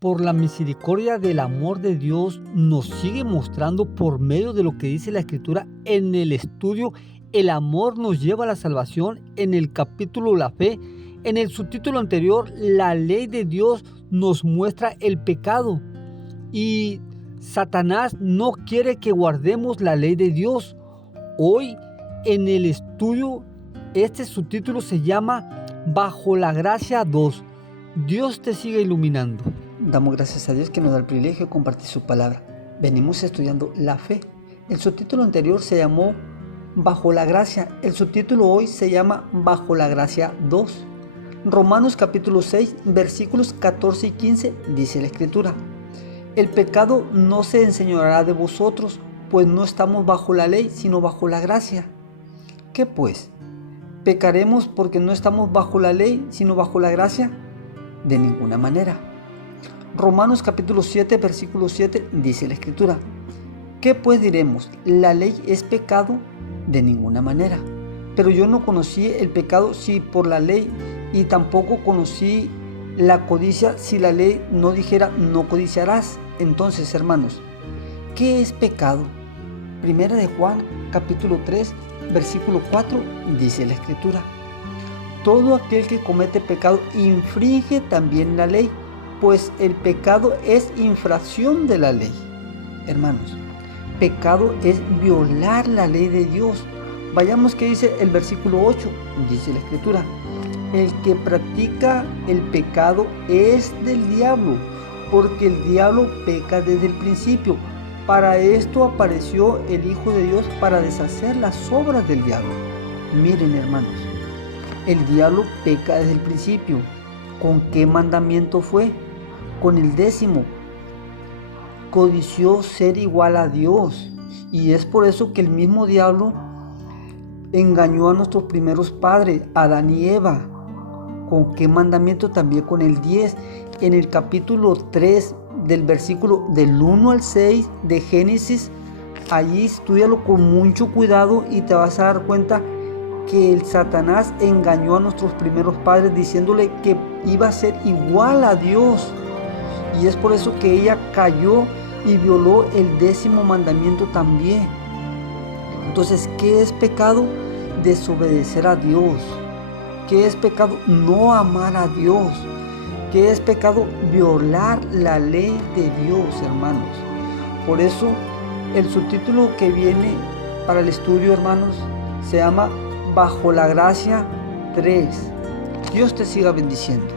Por la misericordia del amor de Dios nos sigue mostrando por medio de lo que dice la Escritura en el estudio. El amor nos lleva a la salvación en el capítulo La Fe. En el subtítulo anterior, la ley de Dios nos muestra el pecado. Y Satanás no quiere que guardemos la ley de Dios. Hoy en el estudio, este subtítulo se llama Bajo la Gracia 2. Dios te siga iluminando. Damos gracias a Dios que nos da el privilegio de compartir su palabra. Venimos estudiando la fe. El subtítulo anterior se llamó Bajo la Gracia. El subtítulo hoy se llama Bajo la Gracia 2. Romanos capítulo 6, versículos 14 y 15 dice la Escritura: el pecado no se enseñoreará de vosotros, pues no estamos bajo la ley, sino bajo la gracia. ¿Qué pues? ¿Pecaremos porque no estamos bajo la ley, sino bajo la gracia? De ninguna manera. Romanos capítulo 7, versículo 7 dice la Escritura: ¿qué pues diremos? ¿La ley es pecado? De ninguna manera. Pero yo no conocí el pecado si por la ley, y tampoco conocí la codicia si la ley no dijera no codiciarás. Entonces, hermanos, ¿qué es pecado? Primera de Juan capítulo 3, versículo 4 dice la Escritura: todo aquel que comete pecado infringe también la ley, pues el pecado es infracción de la ley. Hermanos, pecado es violar la ley de Dios. Vayamos que dice el versículo 8, dice la Escritura: el que practica el pecado es del diablo, porque el diablo peca desde el principio. Para esto apareció el Hijo de Dios, para deshacer las obras del diablo. Miren, hermanos, el diablo peca desde el principio. ¿Con qué mandamiento fue? Con el 10º. Codició ser igual a Dios. Y es por eso que el mismo diablo engañó a nuestros primeros padres, Adán y Eva. ¿Con qué mandamiento? También con el 10. En el capítulo 3 del versículo del 1 al 6 de Génesis, allí estúdialo con mucho cuidado y te vas a dar cuenta que el Satanás engañó a nuestros primeros padres diciéndole que iba a ser igual a Dios. Y es por eso que ella cayó y violó el 10º mandamiento también. Entonces, ¿qué es pecado? Desobedecer a Dios. ¿Qué es pecado? No amar a Dios. ¿Qué es pecado? Violar la ley de Dios, hermanos. Por eso, el subtítulo que viene para el estudio, hermanos, se llama Bajo la Gracia 3. Dios te siga bendiciendo.